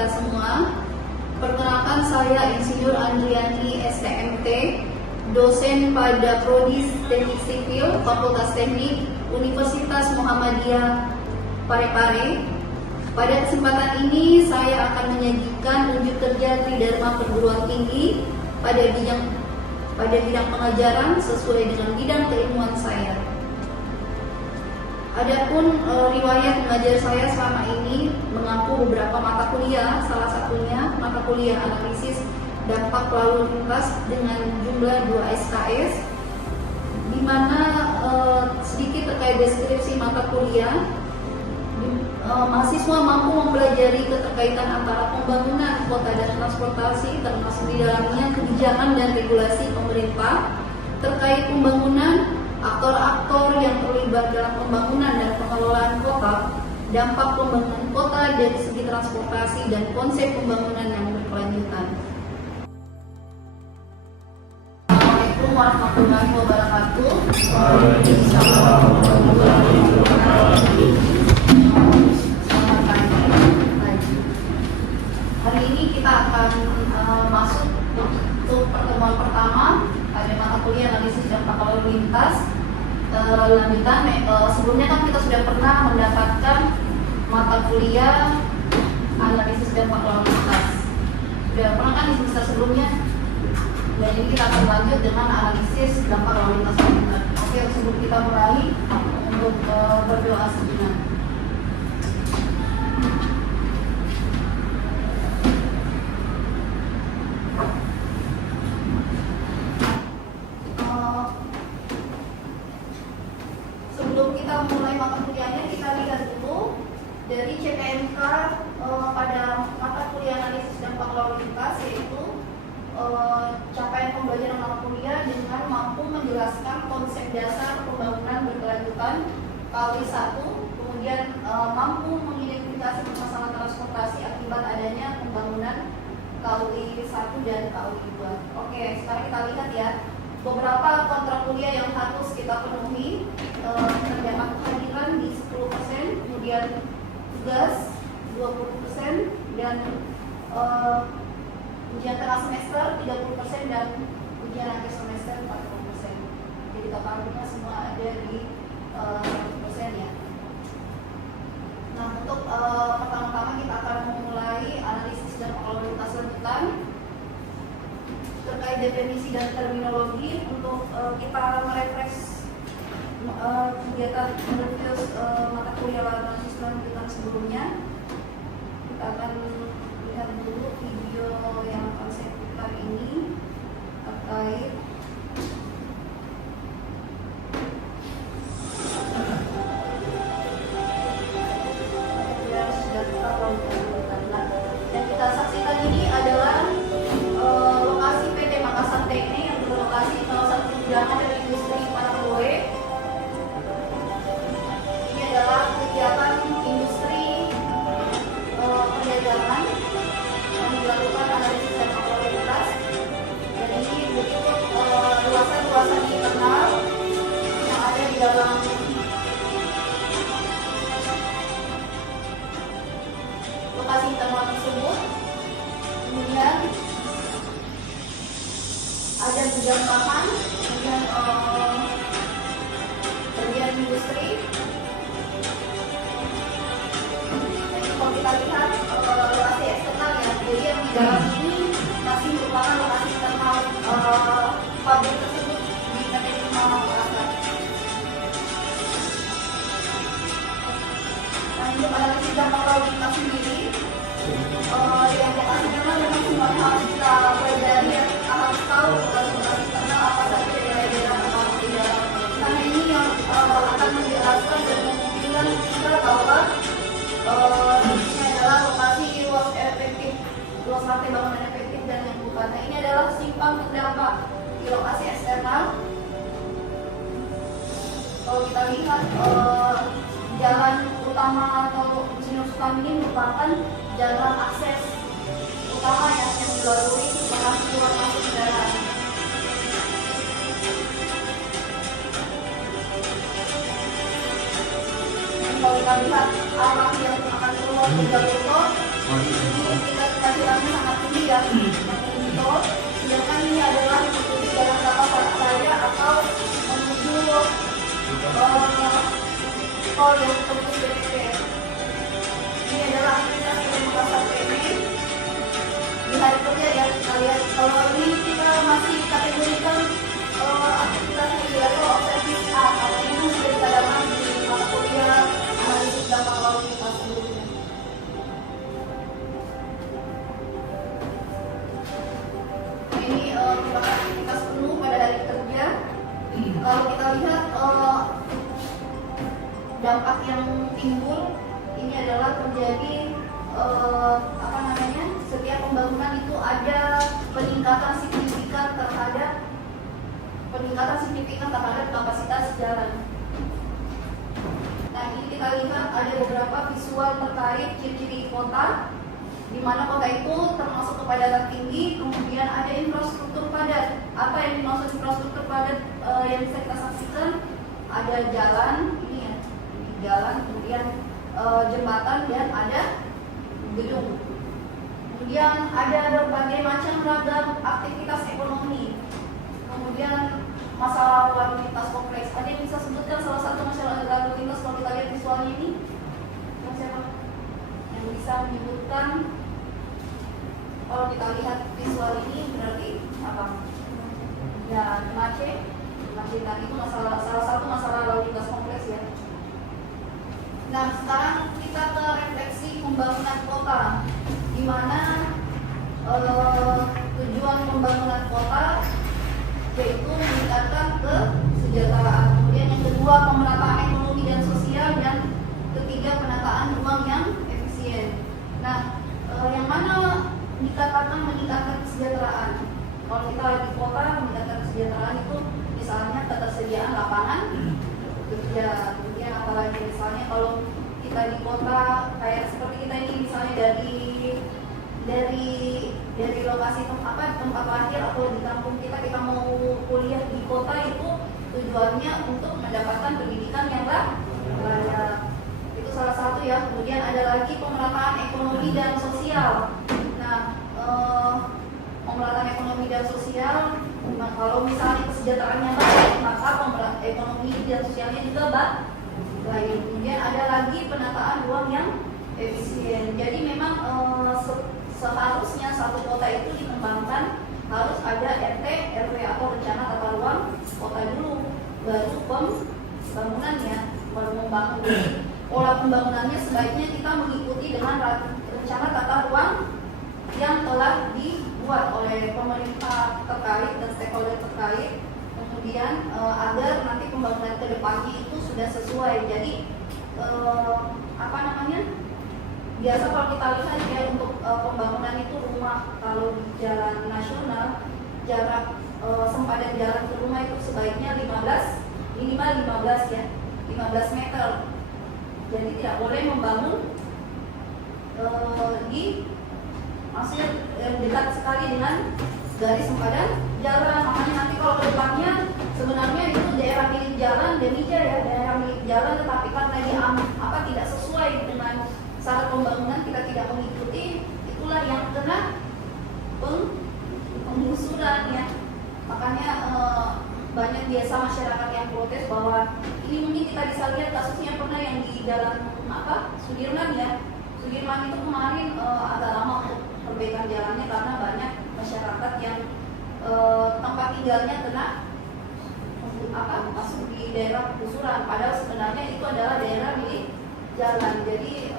kita semua. Perkenalkan, saya Insinyur Andriani STMT, dosen pada Prodi Teknik Sipil Fakultas Teknik Universitas Muhammadiyah Parepare. Pada kesempatan ini saya akan menyajikan unjuk kerja Tridharma Perguruan Tinggi pada bidang pengajaran sesuai dengan bidang keilmuan saya. Adapun riwayat mengajar saya selama ini mengampu beberapa mata kuliah, salah satunya mata kuliah analisis dampak lalu lintas dengan jumlah 2 SKS, di mana sedikit terkait deskripsi mata kuliah. Mahasiswa mampu mempelajari keterkaitan antara pembangunan kota dan transportasi, termasuk di dalamnya kebijakan dan regulasi pemerintah terkait pembangunan, aktor-aktor yang terlibat dalam pembangunan dan pengelolaan kota, dampak pembangunan kota dari segi transportasi, dan konsep pembangunan yang berkelanjutan. Assalamualaikum warahmatullahi wabarakatuh. Hari ini kita akan masuk untuk pertemuan pertama pada mata kuliah analisis dampak lalu lintas. Lalu lanjutan, sebelumnya kan kita sudah pernah mendapatkan mata kuliah analisis dampak lalu lintas. Sudah pernah kan di semester sebelumnya? Dan ini kita akan lanjut dengan analisis dampak lalu lintas lanjutan. Oke, sebelum kita mulai, untuk berdoa sejenak. Sebelum kita mulai mata kuliahnya, kita lihat dulu dari CPNK pada mata kuliah analisis dampak lalu lintas, yaitu capaian pembelajaran mata kuliah dengan mampu menjelaskan konsep dasar pembangunan berkelanjutan KUI 1, kemudian mampu mengidentifikasi permasalahan transportasi akibat adanya pembangunan KUI 1 dan KUI 2. Oke, sekarang kita lihat ya beberapa kontrak kuliah yang harus kita penuhi. Terdapat kehadiran di 10%, kemudian tugas 20%, dan ujian tengah semester 30%, dan ujian akhir semester 40%. Jadi totalnya semua ada di 100% ya. Nah, untuk pertama-tama kita akan memulai analisis dan lalu lintas lanjutan terkait definisi dan terminologi. Untuk kita merefresh kegiatan menulis mata kuliah analisis lanjutan sebelumnya, kita akan lihat dulu video yang akan saya putar ini terkait yang kita saksikan ini adalah lokasi PT Makassar Teknik yang berlokasi di kawasan tunjangan dari industri Paraboe. Ini adalah kegiatan industri perdagangan yang dilakukan analisis dan lalu lintas. Dan ini berikut luasan-luasan internal yang ada di dalam lokasi internal tersebut. Kemudian ada gudang bahan, kemudian bagian industri. Jadi kalau kita lihat lokasi eksternal ya, jadi yang di dalam ini masih merupakan lokasi internal pabrik tersebut di PT Timah Makassar. Nah, untuk analisis dampak lalu lintas sendiri, yang lokasi internal memang semuanya harus kita pelajari ya. Kita harus tahu lokasi internal apa saja daerah-daerah atau tidak. Karena ini yang akan menjelaskan dan memungkinkan kita bahwa ini adalah lokasi luas efektif, luas lantai bangunan efektif dan yang bukan. Nah, ini adalah simpang terdampak di lokasi eksternal. Kalau kita lihat jalan utama atau Insinyur Sukamini ini merupakan jalan akses utama yang dilalui lokasi keluar masuk kendaraan. Kalau kita lihat arah yang akan keluar ke jalur tol, ini Call yang fokus BPP. Ini adalah aktivitas pemekasan PM di hari kerja ya. Kita lihat kalau ini kita masih kategorikan aktivitas media atau service A. Kalau ini sudah dikatakan di mata kuliah analisis dampak lalu lintas sebelumnya. Ini merupakan aktivitas penuh pada hari kerja. Kalau kita lihat dampak yang timbul ini adalah terjadi setiap pembangunan itu ada peningkatan signifikan terhadap kapasitas jalan. Nah, ini kita lihat ada beberapa visual terkait ciri-ciri kota, di mana kota itu termasuk kepadatan tinggi, kemudian ada infrastruktur padat. Apa yang dimaksud infrastruktur padat yang bisa kita saksikan? Ada jalan, ini ya, jalan, kemudian jembatan, dan ada gedung. Kemudian ada berbagai macam ragam aktivitas ekonomi. Kemudian masalah lalu lintas kompleks. Ada yang bisa sebutkan salah satu masalah lalu lintas kalau kita lihat visualnya ini? Yang siapa? Yang bisa menyebutkan? Kalau kita lihat visual ini berarti apa? Ya, kemacetan itu salah satu masalah lalu lintas kompleks ya. Nah, sekarang kita ke refleksi pembangunan kota, di mana tujuan pembangunan kota yaitu meningkatkan kesejahteraan. Kemudian yang kedua, pemerataan ekonomi dan sosial, dan ketiga, penataan ruang yang efisien. Nah, yang mana dikatakan meningkatkan kesejahteraan? Kalau kita di kota, meningkatkan kesejahteraan itu misalnya ketersediaan lapangan kerja. Kemudian apalagi misalnya kalau kita di kota kayak seperti kita ini, misalnya dari lokasi tempat lahir atau di kampung kita mau kuliah di kota, itu tujuannya untuk mendapatkan pendidikan yang layak. Itu salah satu ya. Kemudian ada lagi pemerataan ekonomi dan sosial. Nah, pemerataan ekonomi dan sosial, kalau misalnya kesejahteraannya baik, maka pemerataan ekonomi dan sosialnya juga baik. Kemudian ada lagi penataan ruang yang efisien. Jadi memang seharusnya satu kota itu dikembangkan harus ada RT, RW atau rencana tata ruang kota dulu, baru pembangunannya, baru membangun. Pola pembangunannya sebaiknya kita mengikuti dengan rencana tata ruang yang telah dibuat oleh pemerintah terkait dan stakeholder terkait. Kemudian agar nanti pembangunan kedepannya itu sudah sesuai. Jadi biasa kalau kita lihat ya, untuk pembangunan itu rumah, kalau di jalan nasional jarak sempadan jalan ke rumah itu sebaiknya minimal 15 ya, 15 meter. Jadi tidak boleh membangun maksudnya dekat sekali dengan garis sempadan jalan. Makanya nanti kalau ke depannya sebenarnya itu daerah milik jalan daerah milik jalan, tetapi karena dia tidak sesuai dengan syarat pembangunan, kita tidak mengikuti, itulah yang kena penggusuran ya. Makanya banyak biasa masyarakat yang protes bahwa ini mungkin kita bisa lihat kasusnya pernah yang di jalan Sudirman ya. Sudirman itu kemarin agak lama untuk perbaikan jalannya karena banyak masyarakat yang tempat tinggalnya kena masuk di daerah penggusuran, padahal sebenarnya itu adalah daerah milik jalan. Jadi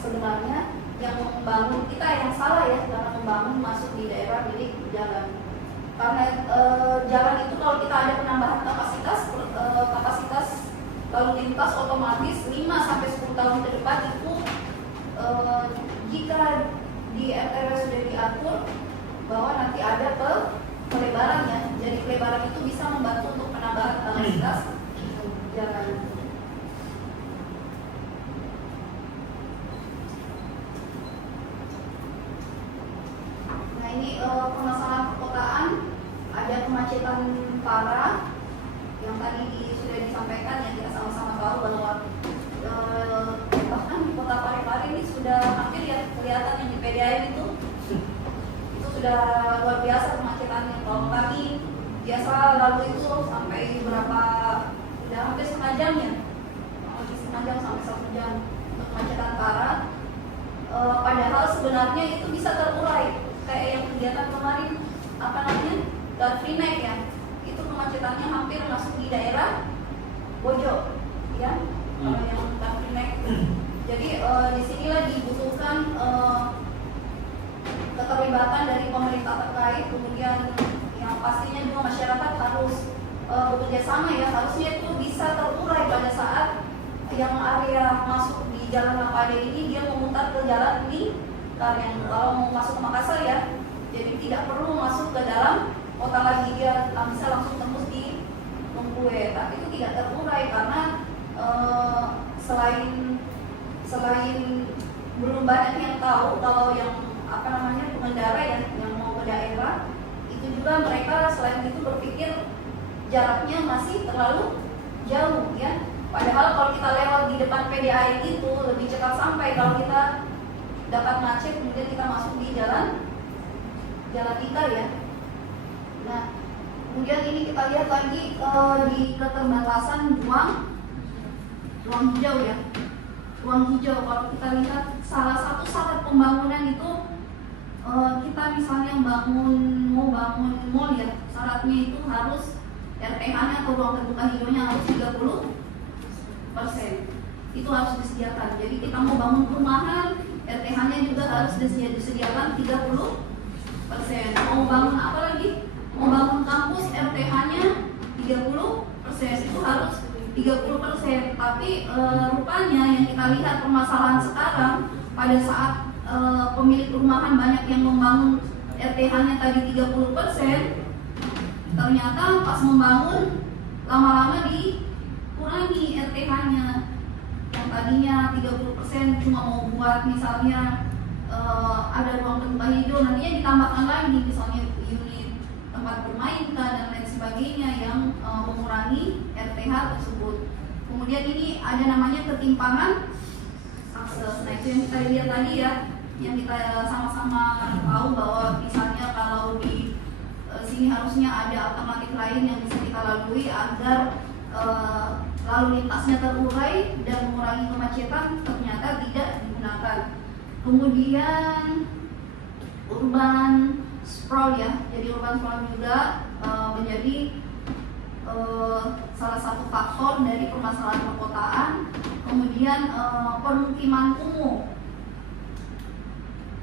sebenarnya yang membangun kita yang salah ya, karena membangun masuk di daerah milik jalan. Karena jalan itu kalau kita ada penambahan kapasitas lalu lintas otomatis 5-10 tahun ke depan itu jika di RTW sudah diatur bahwa nanti ada pelebarannya, jadi pelebaran itu bisa membantu untuk penambahan kapasitas jalan. Nah, ini permasalahan perkotaan, ada kemacetan parah yang tadi sudah disampaikan, yang kita sama-sama tahu bahwa bahkan di kota Parepare ini sudah hampir ya kelihatan yang di PDAM itu sudah luar biasa kemacetannya. Kalau kami biasa lalu itu sampai berapa, sudah ya hampir setengah jam ya, hampir setengah jam sampai 1 jam untuk kemacetan parah. Padahal sebenarnya itu bisa terurai kayak yang kegiatan kemarin apa namanya Car Free Night ya, itu kemacetannya hampir masuk di daerah Bojo ya, kalau yang Car Free Night. Jadi disinilah dibutuhkan keterlibatan dari pemerintah terkait, kemudian yang pastinya juga masyarakat harus bekerja sama ya, harusnya itu bisa terurai pada saat yang area masuk di Jalan Lapade ini dia memutar ke jalan ini yang kalau mau masuk ke Makassar ya, jadi tidak perlu masuk ke dalam kota lagi, dia bisa langsung tembus di Lengkue. Tapi itu tidak terurai karena selain belum banyak yang tahu kalau yang apa namanya pengendara yang mau ke daerah itu juga mereka selain itu berpikir jaraknya masih terlalu jauh ya. Padahal kalau kita lewat di depan PDAI itu lebih cepat sampai kalau kita dapat macet kemudian kita masuk di jalan Ika ya. Nah, kemudian ini kita lihat lagi di keterbatasan ruang hijau ya. Ruang hijau kalau kita lihat salah satu syarat pembangunan itu kita misalnya mau bangun mall ya, syaratnya itu harus RPH-nya atau ruang terbuka hijaunya harus 30%. Itu harus disediakan. Jadi kita mau bangun perumahan, RPH-nya juga harus disediakan 30%. Mau bangun apa lagi? Mau bangun kampus, RPH-nya 30%. Itu harus 30%. Tapi rupanya yang kita lihat permasalahan sekarang pada saat pemilik perumahan banyak yang membangun RPH-nya tadi 30%, ternyata pas membangun lama-lama dikurangi RPH-nya. Yang tadinya 30% cuma mau buat misalnya ada ruang terbuka hijau, nantinya ditambahkan lagi misalnya unit tempat bermain dan lain sebagainya yang mengurangi RPH tersebut. Kemudian ini ada namanya ketimpangan akses. Nah itu yang kita lihat tadi ya, yang kita sama-sama tahu bahwa misalnya kalau di sini harusnya ada alternatif lain yang bisa kita lalui agar lalu lintasnya terurai dan mengurangi kemacetan, ternyata tidak digunakan. Kemudian urban sprawl ya, jadi urban sprawl juga menjadi salah satu faktor dari permasalahan perkotaan. Kemudian pemukiman kumuh.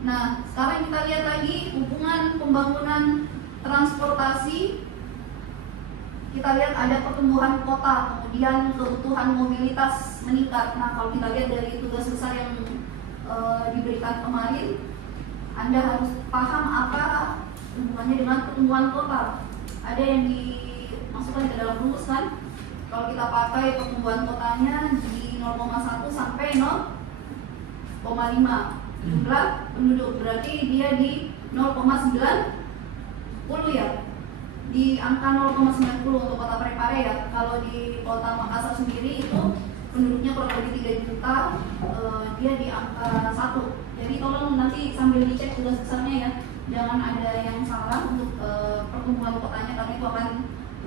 Nah, sekarang kita lihat lagi hubungan pembangunan transportasi. Kita lihat ada pertumbuhan kota, kemudian kebutuhan mobilitas meningkat. Nah, kalau kita lihat dari tugas besar yang diberikan kemarin, Anda harus paham apa hubungannya dengan pertumbuhan kota. Ada yang dimasukkan ke dalam rumus kan? Kalau kita pakai pertumbuhan kotanya di 0,1 sampai 0,5 jumlah penduduk, berarti dia di 0,90 ya, di angka 0,90 untuk kota Parepare ya. Kalau di kota Makassar sendiri itu penduduknya kurang lebih 3 juta, dia di angka 1. Jadi tolong nanti sambil dicek tugas besarnya ya, jangan ada yang salah untuk pertumbuhan kotanya, karena itu akan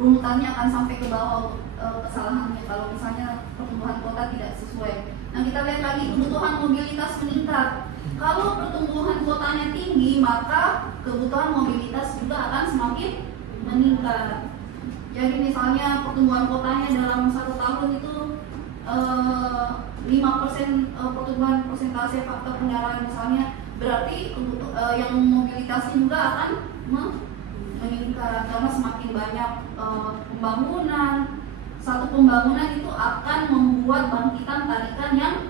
runutannya akan sampai ke bawah kesalahannya kalau misalnya pertumbuhan kota tidak sesuai. Nah, kita lihat lagi kebutuhan mobilitas meningkat. Kalau pertumbuhan kotanya tinggi, maka kebutuhan mobilitas juga akan semakin meningkat. Jadi misalnya pertumbuhan kotanya dalam 1 tahun itu 5% pertumbuhan persentase faktor kendaraan misalnya, berarti yang mobilitasnya juga akan meningkat karena semakin banyak pembangunan. Satu pembangunan itu akan membuat bangkitan tarikan yang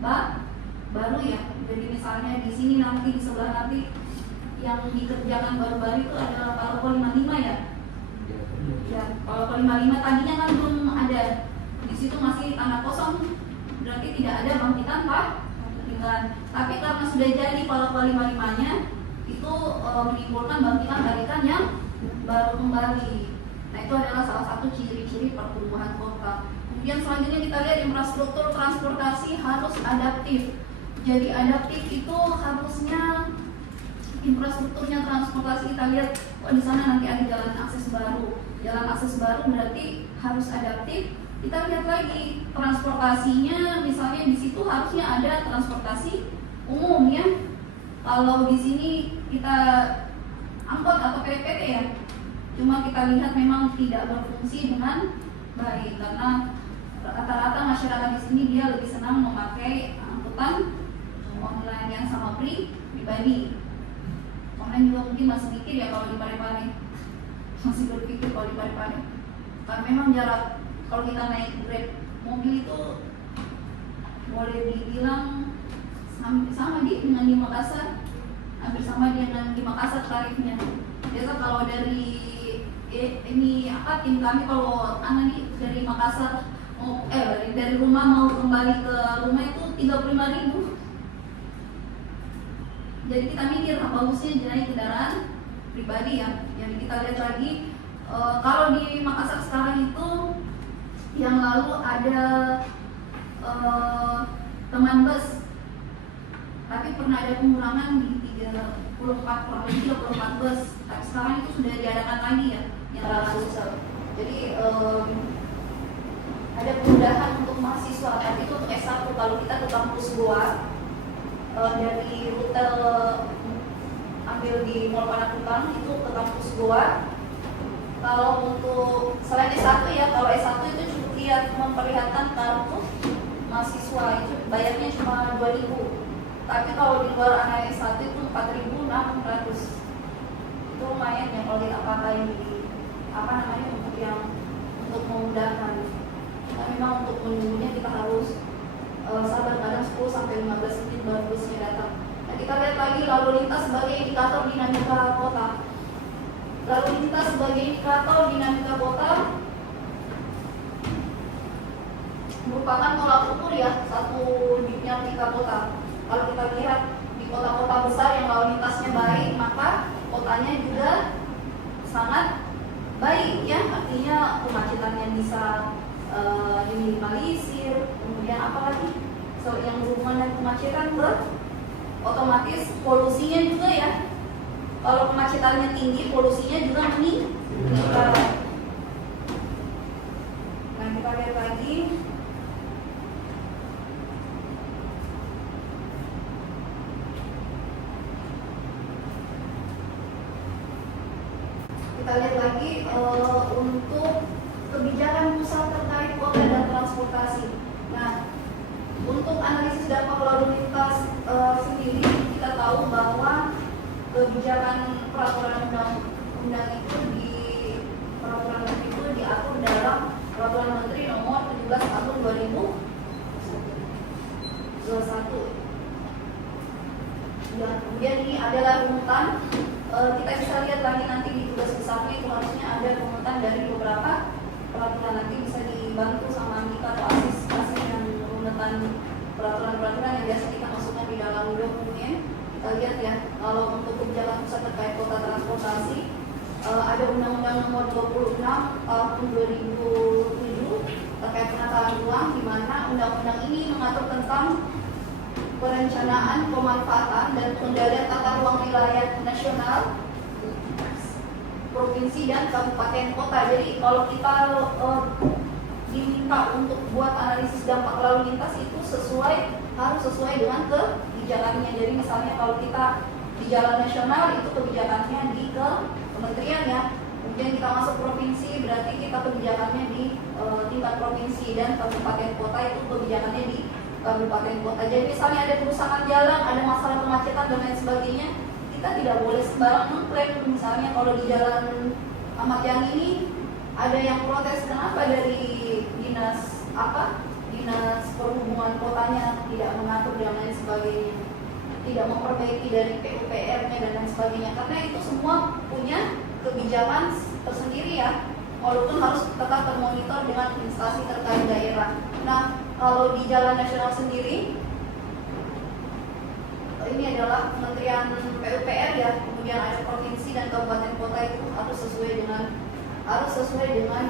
baru ya. Jadi misalnya di sini nanti di sebelah nanti yang dikerjakan baru-baru itu adalah Paloko 55 ya. Ya, Paloko 55 tadinya kan belum ada. Di situ masih tanah kosong, berarti tidak ada bangkitan tarikan. Tapi karena sudah jadi Paloko 55-nya, itu menimbulkan bangkitan tarikan yang baru kembali. Nah, itu adalah salah satu ciri-ciri pertumbuhan kota. Kemudian selanjutnya kita lihat infrastruktur transportasi harus adaptif. Jadi adaptif itu harusnya infrastrukturnya transportasi kita lihat, di sana nanti ada jalan akses baru. Jalan akses baru berarti harus adaptif. kita lihat lagi transportasinya, misalnya di situ harusnya ada transportasi umum ya. Kalau di sini kita angkot atau PPT ya, cuma kita lihat memang tidak berfungsi dengan baik karena rata-rata masyarakat di sini dia lebih senang memakai angkutan online yang sama pribadi. Online juga mungkin masih mikir ya kalau di Parepare, masih berpikir kalau di Parepare. Karena memang jarak kalau kita naik Grab mobil itu boleh dibilang sama dengan di Makassar, hampir sama dengan di Makassar tarifnya. Biasa kalau dari ini tim kami kalau anak nih dari Makassar dari rumah mau kembali ke rumah itu 35.000. Jadi kita mikir bagusnya naik kendaraan pribadi ya. Yang kita lihat lagi kalau di Makassar sekarang itu yang lalu ada teman bus, tapi pernah ada pengurangan di 34 bus. Tapi sekarang itu sudah diadakan lagi ya yang langsung. Jadi ada kemudahan untuk mahasiswa, tapi itu untuk S1 kalau kita ke kampus luar dari rute ambil di Mall Panakukang itu ke kampus luar. Kalau untuk selain S1 ya, kalau S1 itu cukup lihat memperlihatkan kartu mahasiswa itu bayarnya cuma 2.000. Tapi kalau di luar anak S1 itu 4.600. Itu lumayan ya kalau kita pakai di untuk memudahkan. Nah, memang untuk menunggunya kita harus sabar, kadang 10 sampai 15 menit baru busnya datang. Nah, kita lihat lagi lalu lintas sebagai indikator dinamika kota. Lalu lintas sebagai indikator dinamika kota merupakan tolak ukur ya satu dinamika kota. Kalau kita lihat di kota-kota besar yang lalu lintasnya baik, maka kotanya juga sangat baik ya, artinya kemacetannya bisa diminimalisir. Kemudian apalagi yang berhubungan dengan kemacetan otomatis polusinya juga ya. Kalau kemacetannya tinggi, polusinya juga meningkat. Nah, kita lihat lagi. Kita lihat lagi untuk kebijakan pusat terkait kota dan transportasi. Nah, untuk analisis dampak lalu lintas sendiri, kita tahu bahwa kebijakan peraturan undang-undang itu diatur dalam Peraturan Menteri Nomor 17 Tahun 2021. Dan kemudian ini adalah runutan. Kita bisa lihat lagi nanti di tugas besarnya itu harusnya ada runutan dari beberapa peraturan, nanti bisa dibantu sama Andika atau Asis yang runutan peraturan-peraturan yang biasa kita masukkan di dalam dokumen. Kita lihat ya, kalau untuk kebijakan pusat terkait kota transportasi ada Undang-Undang Nomor 26 Tahun 2007 terkait penataan ruang, di mana undang-undang ini mengatur tentang perencanaan, pemanfaatan, dan pengendalian tata ruang wilayah nasional, provinsi, dan kabupaten kota. Jadi kalau kita diminta untuk buat analisis dampak lalu lintas itu harus sesuai dengan kebijakannya. Jadi misalnya kalau kita di jalan nasional itu kebijakannya di kementerian ya. Kemudian kita masuk provinsi berarti kita kebijakannya di tingkat provinsi, dan kabupaten kota itu kebijakannya di kabupaten kota. Jadi misalnya ada kerusakan jalan, ada masalah kemacetan dan lain sebagainya, kita tidak boleh sembarang mengklaim. Misalnya kalau di jalan Ahmad Yani ini ada yang protes kenapa dari dinas perhubungan kotanya tidak mengatur dan lain sebagainya, tidak memperbaiki dari PUPR-nya dan lain sebagainya, karena itu semua punya kebijakan tersendiri ya, walaupun harus tetap termonitor dengan instansi terkait daerah. Nah, kalau di jalan nasional sendiri ini adalah Kementerian PUPR ya, kemudian ada provinsi dan kabupaten kota, itu harus sesuai dengan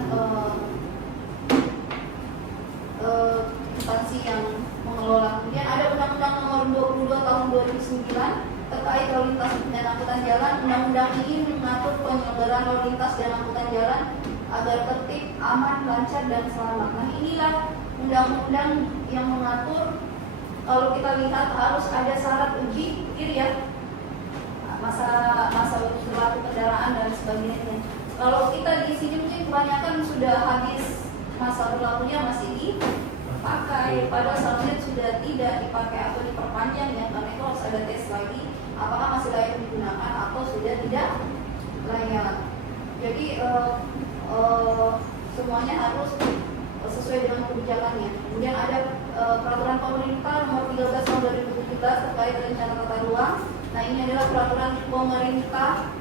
instansi yang mengelola. Kemudian ada Undang-Undang Nomor 22 Tahun 2009 terkait lalu lintas dan angkutan jalan. Undang-undang ini mengatur penyelenggaraan lalu lintas dan angkutan jalan agar tertib, aman, lancar, dan selamat. Nah, inilah undang-undang yang mengatur. Kalau kita lihat harus ada syarat uji ya, masa uji berlaku kendaraan dan sebagainya. Kalau kita di sini mungkin kebanyakan sudah habis masa berlakunya masih dipakai, padahal seharusnya sudah tidak dipakai atau diperpanjang ya, karena itu harus ada tes lagi apakah masih layak digunakan atau sudah tidak layak. Jadi semuanya harus sesuai dengan kebijakannya. Kemudian ada peraturan pemerintah nomor 13 tahun 2017 terkait rencana tata ruang. Nah, ini adalah peraturan pemerintah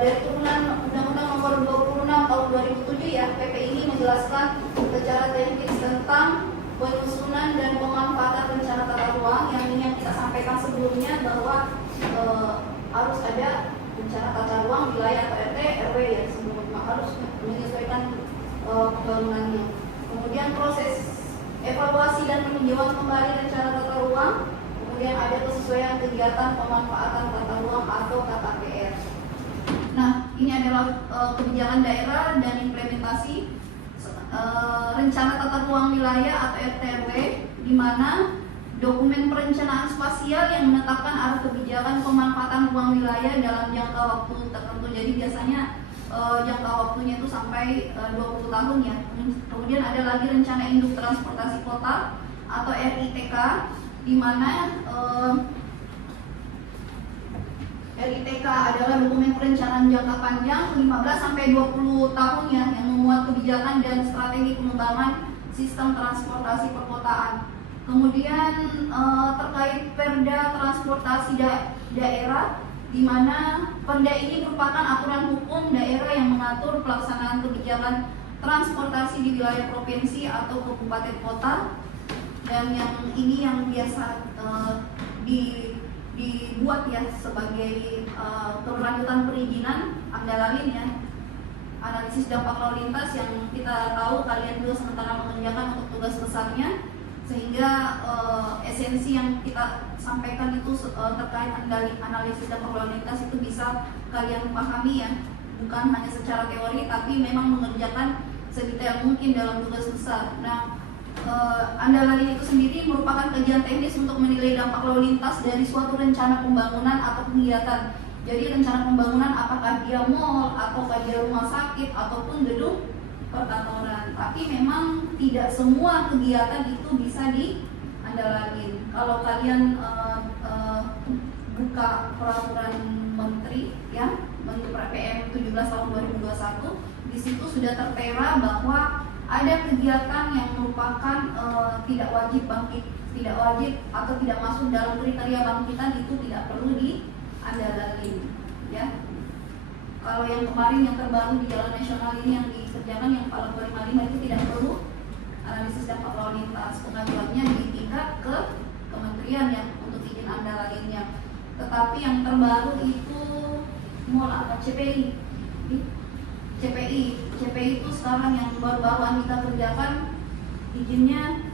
dari turunan Undang-Undang nomor 26 tahun 2007 ya. PP ini menjelaskan secara teknis tentang penyusunan dan pemanfaatan rencana tata ruang yang kita sampaikan sebelumnya bahwa harus ada rencana tata ruang wilayah atau RT RW ya, sebelumnya harus menyesuaikan pembangunannya. Kemudian proses evaluasi dan peninjauan kembali rencana tata ruang. Kemudian ada kesesuaian kegiatan pemanfaatan tata ruang atau KTPR. Nah, ini adalah kebijakan daerah dan implementasi rencana tata ruang wilayah atau RTRW, di mana dokumen perencanaan spasial yang menetapkan arah kebijakan pemanfaatan ruang wilayah dalam jangka waktu tertentu. Jadi biasanya jangka waktunya itu sampai 20 tahun ya. Kemudian ada lagi rencana induk transportasi kota atau RITK, di mana RITK adalah dokumen perencanaan jangka panjang 15 sampai 20 tahun ya, yang memuat kebijakan dan strategi pengembangan sistem transportasi perkotaan. Kemudian terkait Perda Transportasi Daerah, di mana Perda ini merupakan aturan hukum daerah yang mengatur pelaksanaan kebijakan transportasi di wilayah provinsi atau kabupaten kota, dan yang ini yang biasa dibuat ya sebagai keberlanjutan perizinan AMDA Lalin ya, analisis dampak lalu lintas, yang kita tahu kalian juga sementara mengerjakan untuk tugas besarnya, sehingga esensi yang kita sampaikan itu terkait analisis dampak lalu lintas itu bisa kalian pahami ya, bukan hanya secara teori tapi memang mengerjakan sedetail mungkin dalam tugas besar. Nah, Lalin itu sendiri merupakan kajian teknis untuk menilai dampak lalu lintas dari suatu rencana pembangunan atau kegiatan. Jadi rencana pembangunan apakah dia mall, ataukah dia rumah sakit, ataupun gedung perkantoran. Tapi memang tidak semua kegiatan itu bisa diandalkan. Kalau kalian buka peraturan menteri ya, Menteri PM 17 tahun 2021, di situ sudah tertera bahwa ada kegiatan yang merupakan tidak wajib atau tidak masuk dalam kriteria bangkitan, itu tidak perlu diandalkan ya. Kalau yang kemarin yang terbaru di jalan nasional ini yang dikerjakan yang Pala 255 itu tidak perlu analisis dampak lalu lintas, pengajuannya di tingkat ke kementerian ya untuk izin andalalinnya. Tetapi yang terbaru itu mall atau CPI itu sekarang yang baru-baru kita kerjakan izinnya.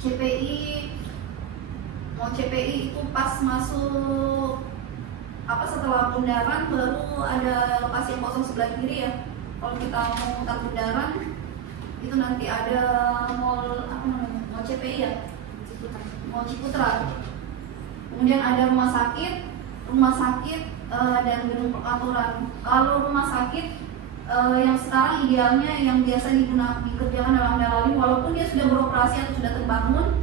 CPI itu pas masuk setelah bundaran baru ada lokasi yang kosong sebelah kiri ya. Kalau kita mau mutar bundaran itu nanti ada mall CPI ya, mall Ciputra. Kemudian ada rumah sakit dan gedung perkantoran. Kalau rumah sakit yang sekarang idealnya yang biasa dikerjakan dalam Lalin, walaupun dia sudah beroperasi atau sudah terbangun,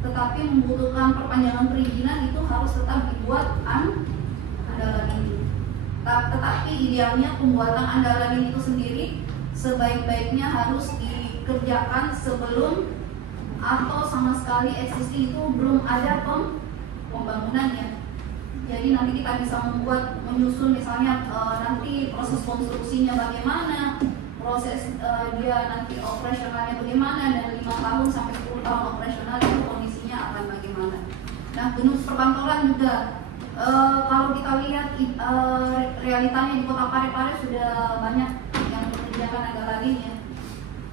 tetapi membutuhkan perpanjangan perizinan, itu harus tetap dibuat Lalin. Tetapi idealnya pembuatan Lalin itu sendiri sebaik-baiknya harus dikerjakan sebelum atau sama sekali existing itu belum ada pembangunannya. Jadi nanti kita bisa menyusun misalnya nanti proses konstruksinya bagaimana, proses dia nanti operasionalnya bagaimana, dan 5 tahun sampai 10 tahun operasional itu kondisinya akan bagaimana. Nah, gedung perkantoran juga kalau kita lihat realitanya di Kota Parepare sudah banyak yang mengerjakan Lalin ya.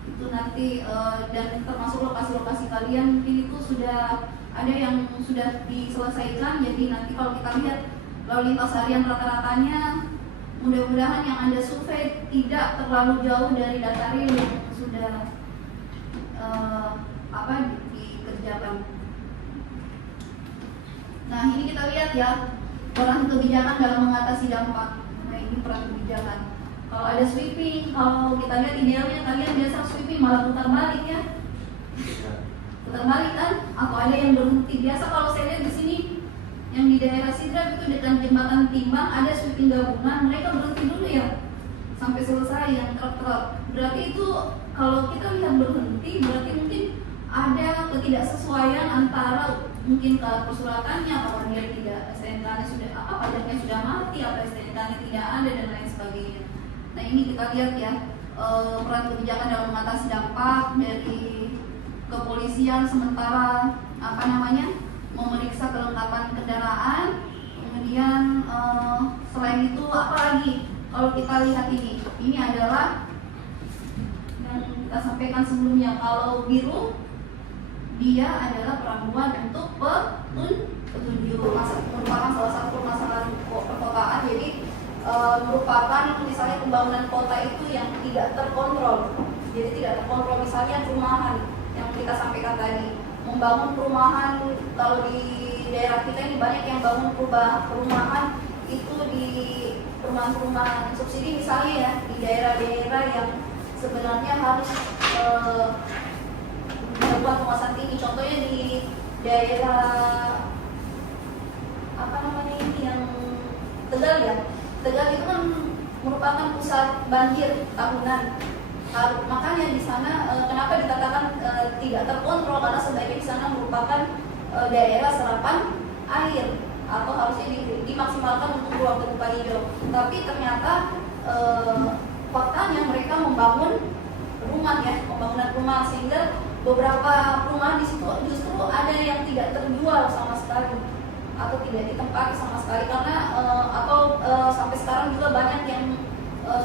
Itu nanti dan termasuk lokasi-lokasi kalian mungkin itu sudah ada yang sudah diselesaikan. Jadi nanti kalau kita lihat lalu lintas harian rata-ratanya mudah-mudahan yang Anda survei tidak terlalu jauh dari data real yang sudah dikerjakan. Nah, ini kita lihat ya, peran kebijakan dalam mengatasi dampak. Nah, ini peran kebijakan. Kalau ada sweeping, kalau kita lihat idealnya kalian biasa sweeping malah putar balik ya. Putar balik kan? Atau ada yang berhenti. Biasa kalau saya lihat di sini yang di daerah Sidrap itu dekat jembatan Timbang ada sweeping gabungan, mereka berhenti dulu ya sampai selesai yang truk-truk. Berarti itu kalau kita lihat berhenti, berarti mungkin ada ketidaksesuaian antara mungkin ke persuratannya, bahwa dia tidak STNK-nya sudah pajaknya sudah mati, apa STNK-nya tidak ada dan lain sebagainya. Nah, ini kita lihat ya, peran kebijakan dalam mengatasi dampak dari kepolisian sementara memeriksa kelengkapan kendaraan. Kemudian selain itu apa lagi? Kalau kita lihat ini adalah yang kita sampaikan sebelumnya. Kalau biru dia adalah perambuan untuk petunjuk, merupakan salah satu permasalahan perkotaan. Jadi merupakan misalnya pembangunan kota itu yang tidak terkontrol. Jadi tidak terkontrol, misalnya perumahan yang kita sampaikan tadi, membangun perumahan. Kalau di daerah kita ini banyak yang bangun perumahan itu di perumahan subsidi misalnya ya, di daerah-daerah yang sebenarnya harus membuat penguasaan tinggi. Contohnya di daerah ini yang Tegal ya. Tegal itu kan merupakan pusat banjir tahunan. Makanya di sana kenapa dikatakan tidak terkontrol, karena sebaiknya di sana merupakan daerah serapan air atau harusnya dimaksimalkan untuk ruang terbuka hijau. Tapi ternyata faktanya mereka membangun pembangunan rumah, sehingga beberapa perumahan di situ justru ada yang tidak terjual sama sekali atau tidak ditempati sama sekali, karena sampai sekarang juga banyak yang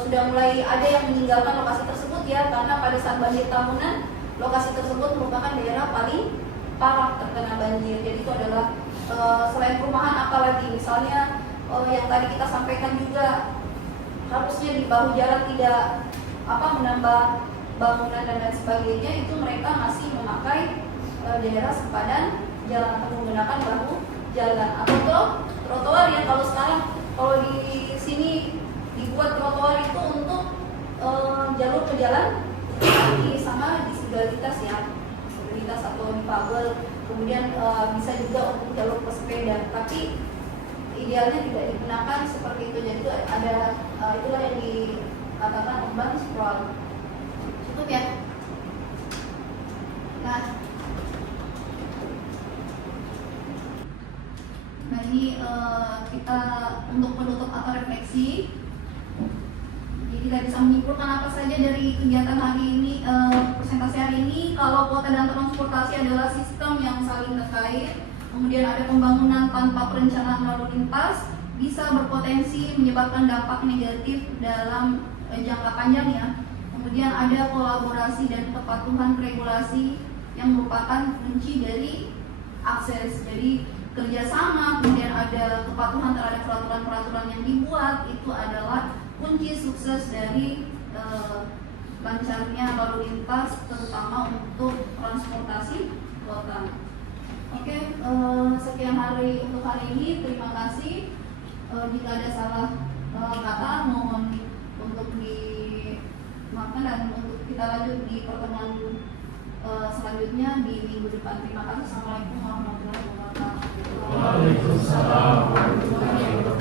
sudah mulai ada yang meninggalkan lokasi tersebut ya, karena pada saat banjir tahunan lokasi tersebut merupakan daerah paling parah terkena banjir. Jadi itu adalah selain perumahan apalagi misalnya yang tadi kita sampaikan juga, harusnya di bahu jalan tidak menambah bangunan dan lain sebagainya, itu mereka masih memakai daerah sempadan jalan atau menggunakan bahu jalan atau trotoar ya. Kalau sekarang di sini dibuat trotoar itu untuk jalur pejalan kaki sama disabilitas ya, disabilitas atau difabel. Kemudian bisa juga untuk jalur pesepeda, tapi idealnya tidak digunakan seperti itu. Jadi itu ada itulah yang dikatakan urban sprawl. Cukup ya. Nah ini kita untuk penutup atau refleksi. Jadi kita bisa menyimpulkan apa saja dari kegiatan hari ini, presentasi hari ini. Kalau kota dan transportasi adalah sistem yang saling terkait. Kemudian ada pembangunan tanpa perencanaan lalu lintas bisa berpotensi menyebabkan dampak negatif dalam jangka panjang ya. Kemudian ada kolaborasi dan kepatuhan regulasi yang merupakan kunci dari akses. Jadi kerjasama, kemudian ada kepatuhan terhadap peraturan-peraturan yang dibuat, itu adalah kunci sukses dari lancarnya lalu lintas, terutama untuk transportasi kota. Oke, sekian untuk hari ini. Terima kasih. Jika ada salah kata mohon untuk dimaafkan, dan untuk kita lanjut di pertemuan selanjutnya di minggu depan. Terima kasih. Assalamualaikum warahmatullahi wabarakatuh. Waalaikumsalam warahmatullahi wabarakatuh.